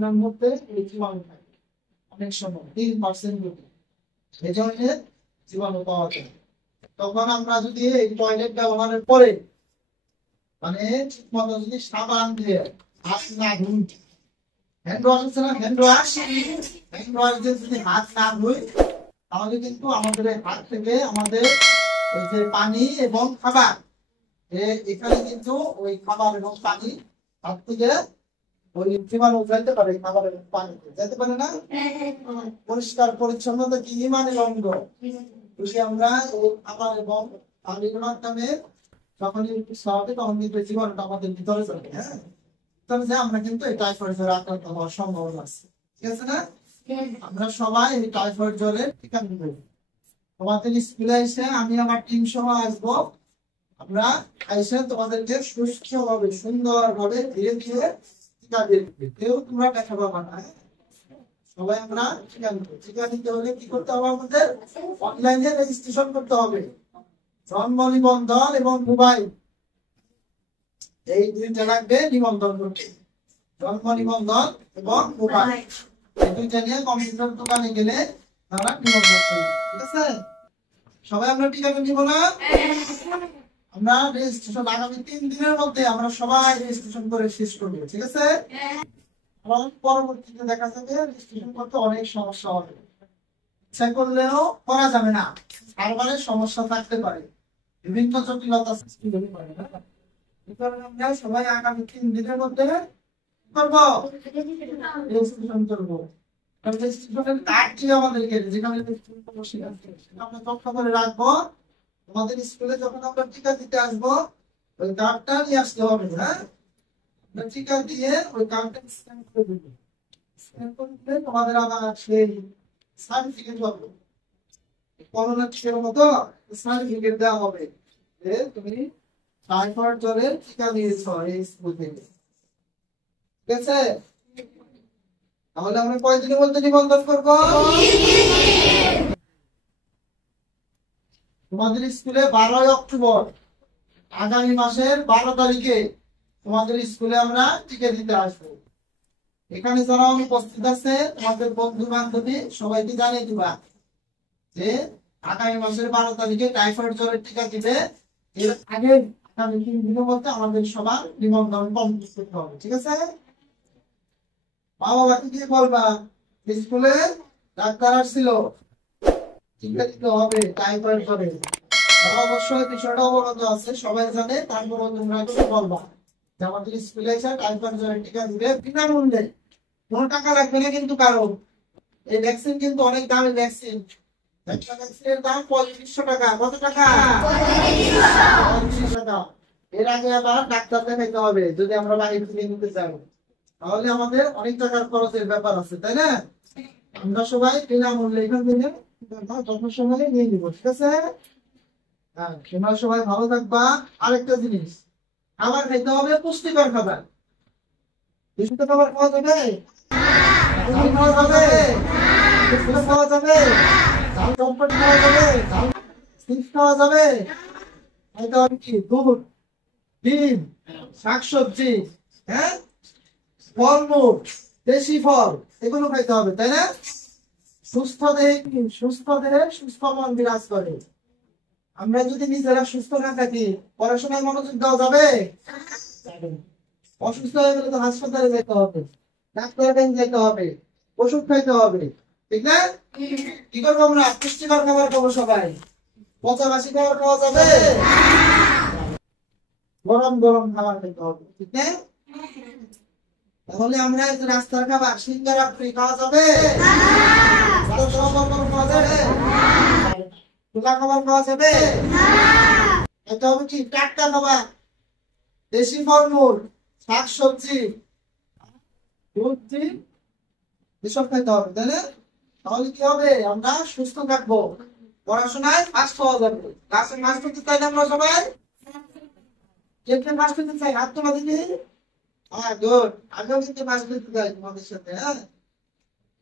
পায়খানার মধ্যে এই জীবাণু থাকে অনেক সময় 3% মতো এই ধরনের জীবাণু পাওয়া যায়। তখন আমরা যদি এই টয়লেট ব্যবহারের পরে মানে ঠিক মতো যদি সাবান দিয়ে হাত না ধুই, হ্যান্ড ওয়াশ আছে না, হ্যান্ড ওয়াশ দিয়ে যদি হাত না ধুই তাহলে কিন্তু আমাদের হাত থেকে আমাদের ওই যে পানি এবং খাবার এখানে কিন্তু ওই খাবার এবং পানি হাত থেকে ওই জীবাণু যাইতে পারে, খাবার এবং পানি যেতে পারে না। পরিষ্কার পরিচ্ছন্নতা কি ইমানের অঙ্গ। যদি আমরা ওই খাবার এবং পানির মাধ্যমে যখনই হবে তখন কিন্তু জীবাণুটা আমাদের ভিতরে যাবে। হ্যাঁ, তাহলে যে আমরা কিন্তু এই টাইফয়েড জ্বরে আক্রান্ত হওয়ার সম্ভাবনা আছে, ঠিক আছে না? আমরা সবাই এই টাইফয়েড জ্বরের টিকা নিব। তোমাদের স্কুলে এসে আমি আমার টিম সহ আসবো, আমরা এসে তোমাদেরকে সুস্থভাবে সুন্দরভাবে ধীরে ধীরে টিকা দিয়ে দিবে। কেউ তোমরা দেখা পাবা না, সবাই আমরা টিকা নিব। টিকা নিতে হলে কি করতে হবে? আমাদের অনলাইনে রেজিস্ট্রেশন করতে হবে। জন্ম নিবন্ধন এবং মোবাইল এই দুইটা লাগবে নিবন্ধন করতে। জন্ম নিবন্ধন এবং মোবাইল এই দুইটা নিয়ে কম্পিউটার দোকানে গেলে তারা নিবন্ধন করবে, ঠিক আছে? সবাই আমরা টিকা নিব না? আমরা রেজিস্ট্রেশন আগামী 3 দিনের মধ্যে আমরা সবাই রেজিস্ট্রেশন করে শেষ করব, ঠিক আছে? এবং পরবর্তীতে দেখা যাবে রেজিস্ট্রেশন করতে অনেক সমস্যা হবে, ইচ্ছা করলেও করা যাবে না, সার্ভারের সমস্যা থাকতে পারে, বিভিন্ন জটিলতা সৃষ্টি হতে পারে। এই কারণে আমরা সবাই আগামী 3 দিনের মধ্যে করব রেজিস্ট্রেশন করব। রেজিস্ট্রেশনের কার্ডটি আমাদেরকে যেখানে আমরা তথ্য করে রাখবো। আমাদের স্কুলে যখন আমরা টিকা দিতে আসবো ওই কার্ডটা নিয়ে আসতে হবে। হ্যাঁ, টিকা দিয়ে ওই কার্ডটা স্ক্যান করে দেবো। স্ক্যান করে দিলে তোমাদের আবার সেই সার্টিফিকেট পাবো, করোনা টিকার মতো সার্টিফিকেট দেওয়া হবে যে তুমি টাইফয়েড জ্বরের টিকা নিয়েছো এই স্কুল থেকে, ঠিক আছে? তাহলে আমরা কয়দিনের মধ্যে নিবন্ধন করবো? তোমাদের স্কুলে 12 অক্টোবর আগামী মাসের 12 তারিখে তোমাদের স্কুলে আমরা টিকা দিতে আসবো। এখানে যারা উপস্থিত আছে তোমাদের বন্ধু বান্ধবী সবাইকে জানিয়ে দিবা যে আগামী মাসের 12 তারিখে টাইফয়েড জ্বরের টিকা দিবে। এর আগে আগামী 3 দিনের মধ্যে আমাদের সবার নিবন্ধন কমপ্লিট করতে হবে, ঠিক আছে? মা বাবাকে কি বলবা স্কুলে ডাক্তার আসছিল, টিকা দিতে হবে টাইফয়েড জ্বরে। অবশ্যই বিষয়টা অবগত আছে, সবাই জানে, তারপরে তোমরা কিছু বলবা যে আমাদের স্কুলে এসে টাইফয়েড জ্বরের টিকা দিবে বিনামূল্যে, কোনো টাকা লাগবে না কিন্তু কারো। এই ভ্যাকসিন কিন্তু অনেক দামি ভ্যাকসিন, একটা ভ্যাকসিনের দাম 2500 টাকা। কত টাকা? 2500 টাকা। এর আগে আবার ডাক্তার দেখাইতে হবে যদি আমরা বাইরে থেকে নিতে চাই, তাহলে আমাদের অনেক টাকার খরচের ব্যাপার আছে, তাই না? আমরা সবাই বিনামূল্যে এখান থেকে যত সময় নিয়ে নিব, ঠিক আছে? হ্যাঁ, তোমরা সবাই ভালো থাকবা। আরেকটা জিনিস, খাবার খাইতে হবে পুষ্টিকর খাবার। দূষিত খাবার খাওয়া যাবে? খাওয়া যাবে? খাওয়া যাবে? ঝাল চটপট খাওয়া যাবে? চিপস খাওয়া যাবে? খাইতে হবে কি? দুধ, ডিম, শাকসবজি, হ্যাঁ, ফলমূল, দেশি ফল, এগুলো খাইতে হবে, তাই না? সুস্থ দেহে সুস্থ মন বিরাজ করে। আমরা যদি নিজেরা সুস্থ না থাকি পড়াশোনায় মনোযোগ দেওয়া যাবে? অসুস্থ হয়ে গেলে তো হাসপাতালে যেতে হবে, ডাক্তারের কাছে যেতে হবে, ওষুধ খাইতে হবে, ঠিক না? কি করবো আমরা? পুষ্টিকর খাবার খাবো সবাই। পচা বাসি খাবার খাওয়া যাবে? গরম গরম খাবার খেতে হবে, ঠিক না? তাহলে আমরা রাস্তার খাবার সিঙ্গারা ফ্রি খাওয়া যাবে? খাওয়া যাবে? খোলা খাবার খাওয়া যাবে? এটা হবে কি? টাটকা খাবার, দেশি ফলমূল, শাকসবজি, দুধ, এসব খাইতে হবে, তাই না? তাহলে কি হবে? আমরা সুস্থ থাকবো, পড়াশোনায় ফার্স্ট হওয়া যাবে। ক্লাসে ফার্স্ট হতে চাই না আমরা সবাই? কে কে ফার্স্ট হতে চাই? হাত তোলা দিবি। হ্যাঁ, গুড। আমিও কিন্তু ফার্স্ট হতে চাই তোমাদের সাথে। হ্যাঁ,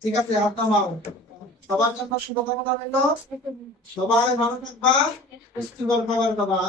ঠিক আছে, হাত নামাও। সবার জন্য শুভকামনা রইল। সবাই ভালো থাকবা, পুষ্টিকর খাবার খাবা।